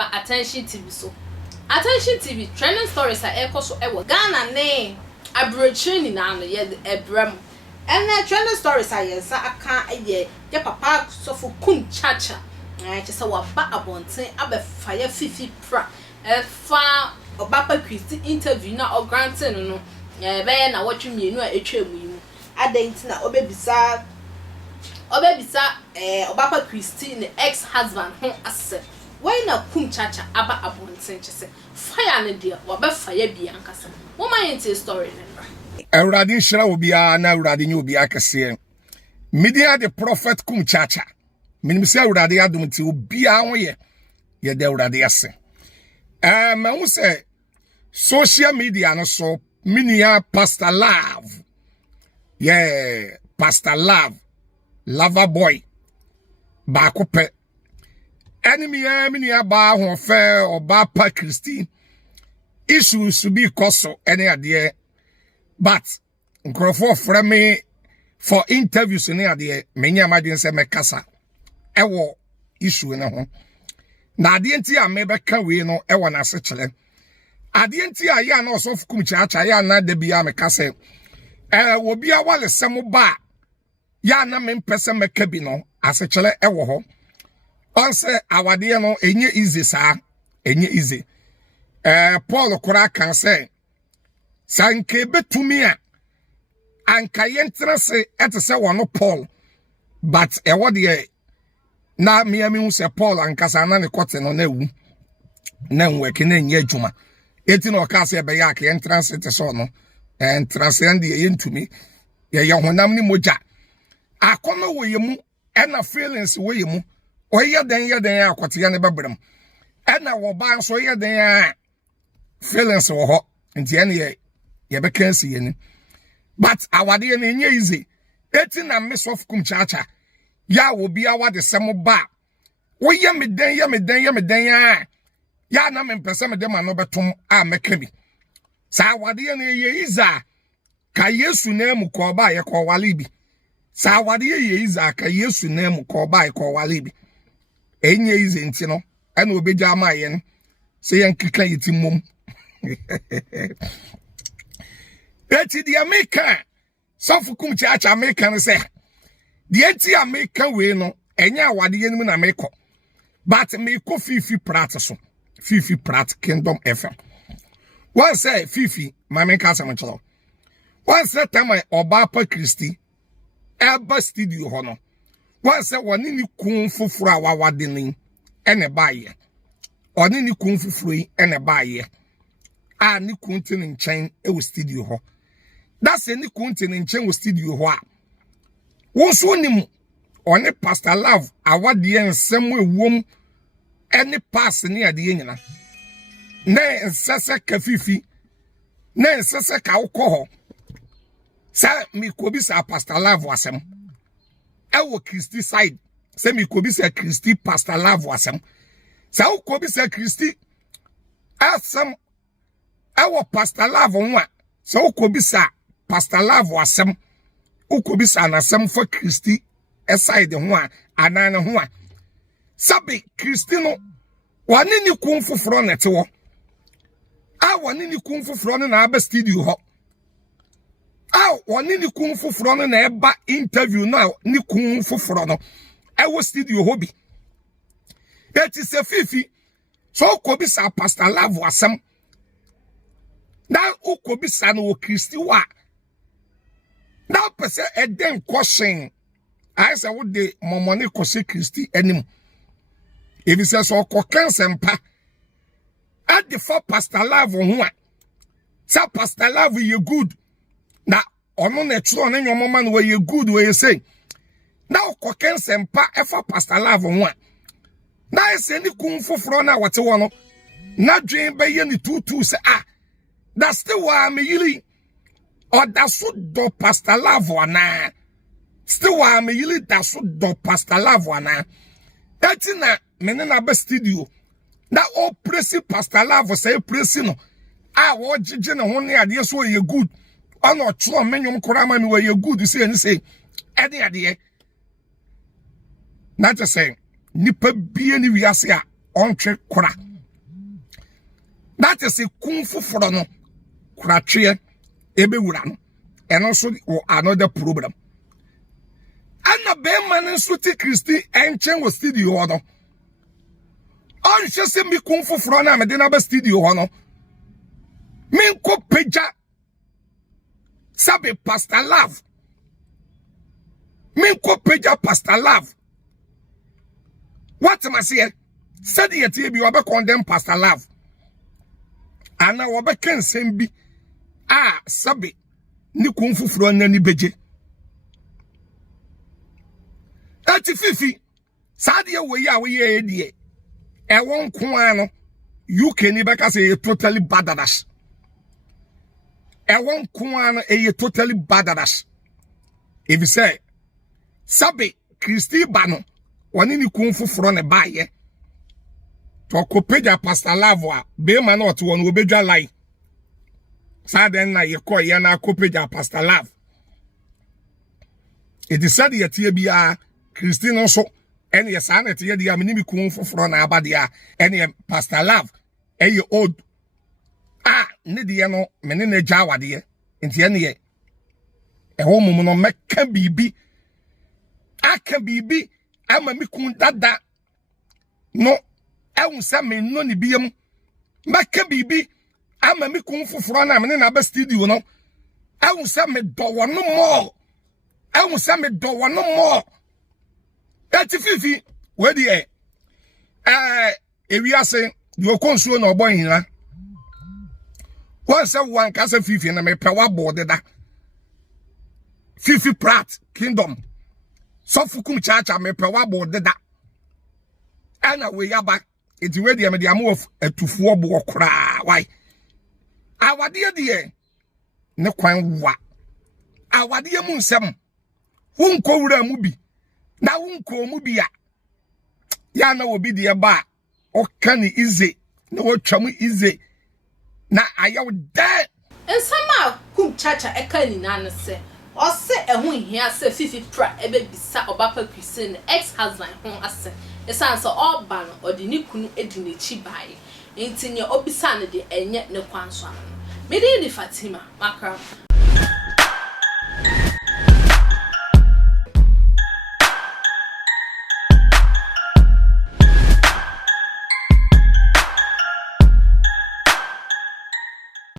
eba attention TV so attention TV trending stories are echo so ewo Ghana ne abrochire ni na no ye ebrem ene trending stories are yes aka ye papa so for Kumchacha kyese wa ba abonten abefa ya Fiifi Pratt fa Obaapa Christy interview na o granting no be na wotwe mienu a etwemu yimu adenti na obebisa Obaapa Christy ne ex husband ho ase why na Kumchacha aba abonten kyese fire ne dia wa be fire bia nkasa wo man yente story ne Awurade nhyira obia na awurade nye obia kese media the prophet Kumchacha minim se awurade adom ti obia ho ye de awurade ase ma wo se social media no so minia Pastor Love Pastor Love lover boy ba ko pe enemy minia ba ho fe Obaapa Christy issues to be koso any ade but nkrofo frame me for interviews ni ade menya madin se mekasa ewo issue ne ho na ade nti a mebeka we no ewo na se kire ade nti a ya na osof Kumchacha ya na de bia mekase wo bia wale sem ba ya na mempese meka bi no ase kire ewo ho onse awade no enye easy sa enye easy Paul kura kan say sanke betumi a anka yentrase etese wono Paul but ewo de na miami hu se Paul ankasa na ne kote no na ewu na nweke na nye adwuma eti no ka se be ya ka yentrase te so no entrase ande yentumi ye honam ni moja akono wo yemu ena feelings wo yemu oye den akote ya ne bebrem ena wo ba so ye den feelings wo ho nti ene ye be kansi ye ni but awade ne nye easy eti na miss of Kumchacha ya wo bia wade sem ba wo ye me den ya na me pese me dem ano betom a meka bi sa awade ne ye iza ka Yesu na mu ko ba ye ko wale bi sa awade ye iza ka Yesu na mu ko ba ye ko wale bi enye ize nti no ena obeja ma ye no se yen kika yiti mom eti di America so for Kumchacha America say the enti America we no enya awade ye nim na meko but me ko Fiifi Pratt so Fiifi Pratt Kingdom FM one say Fiifi my make am chalo one say time Obaapa Christy eba studio ho no one say woni ni kun fufuru awawade ni ene baaye oni ni kun fufuru yi ene baaye a ni kun tin nchen e wo studio ho that's any kun tin nchen wo studio ho a wo so nim oni Pastor Love awade ensem ewom any pass ni ade nyina na ensese ka Fiifi na ensese ka ukoho sa mi ko bi sa Pastor Love asem ewo Christy side sa mi ko bi sa Christy Pastor Love asem sa ko bi sa Christy asem ewo Pastor Love nwa sa ko bi sa Pastor Love asem ko bi sa na asem for Christy side ho a anan ho a sabi Christy no wani ni kun foforo na tewo a wani ni kun foforo na aba studio ho a wani ni kun foforo na eba interview na ni kun foforo no ewo studio ho bi eti se Fiifi so ko bi sa Pastor Love asem na ko bi sa no Christy wa na pese eden question I say what the momoni kose Christy anim if he says so ko kensempa at the for Pastor Love ho a say Pastor Love you good na ono na tro na nyomo man we you good we say now ko kensempa e for Pastor Love ho a na say ni kun foforo na wote wo no na dwen be ye ni tutu say that's the why me yili or that's so do Pastor Love ana still why me yili that's so do Pastor Love ana etina me na ba studio na o presi Pastor Love say presi no wo jije ne ho ne ade so ye good ono tro menyom kora ma me we ye good say ni say ade na just say nipa bie ni wiase a ontwe kora That is a kung fu frono. Kratrie ebe wurano. And also another problem. And a bear man and sweetie Christy and Chen was studio honor. On just me kung fu frona me dinaba studio honor. Minko peja sabe Pastor Love. Minko peja Pastor Love. What am I saying? Said yet you be condemn Pastor Love. Ana wabe ken sembi sabe ni kung fu frona ni beje. Ati Fiifi sade we ye die e won ko ano UK ni beka say totally badadas e won ko ano e totally badadas if you say sabe Christy bano woni ni kun foforo ne baaye to ko peja Pastor Love a be ma na oto won obedwa lai sade na ye ko ye na ko peja Pastor Love it is said yet ye bia Christy no so any sanity ye dia menimi kun foforo na abadia any Pastor Love eye old ne dia no mene na gya wade enti ene ye e ho mum no meka bibi aka bibi ama mi kun dada no ehun se me no ni biem meka bibi ama mi kun foforo na mene na ba studio no ehun se me do no more ehun se me do no more. Ati Fiifi we die ewi ase yo konsuo na obo hina won se wan ka se Fiifi na me pe wa board da Fiifi Pratt Kingdom so Kumchacha me pe wa board da ana we yaba eti we die me dia mo atufuo bo kra why awade die ne kwan wa awade mu nsem hun ko wura mu bi na unko mu bia ya na obi de ba o kan ize na wo twam ize na ayaw da ensama Kumchacha ekani na ne se o se ehun hia se Fiifi pra ebe bisa Obaapa Christy ex-husband ho ase esanse oba no odi ni kunu edi nechi bae enti ne obisa ne de enye ne kwanso ano me de Fatima makram